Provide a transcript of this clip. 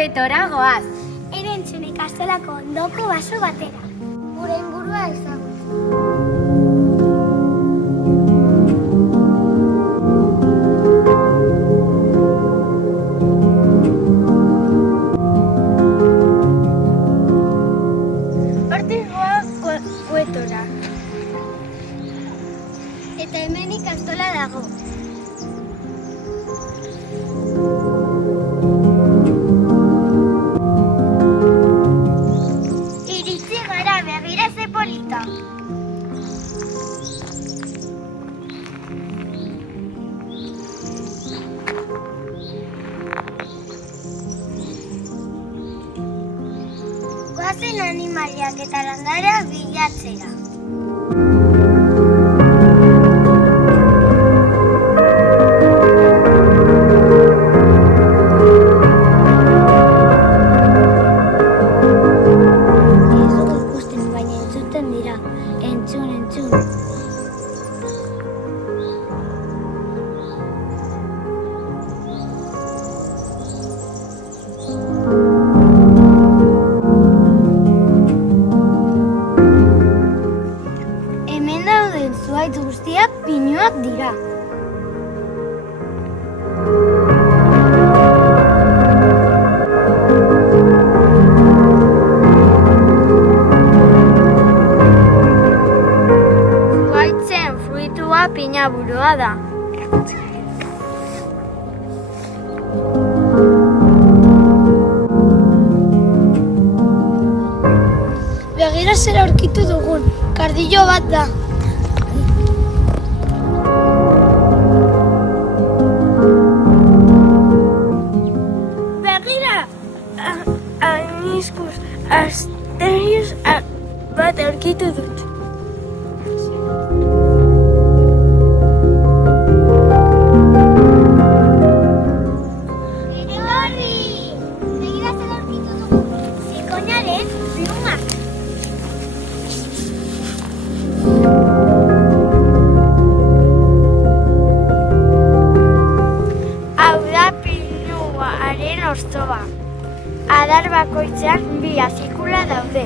kuetora goaz. Erentzun ikastolako ondoko baso batera. Gure ingurua ezagutu. Hortik goa kuetora. Eta hemen ikastola dago. Iritsi gara, begira ze polita. Goazen animaliak eta landarea bilatzera. Entzun. Hemen dauden zuhaitz guztiak pinuak dira. Pinaburua da. Begira zer aurkitu dugun, kardillo bat da. Begira, aniskus, asterius bat aurkitu dut. Adar bakoitzean bi azikula daude.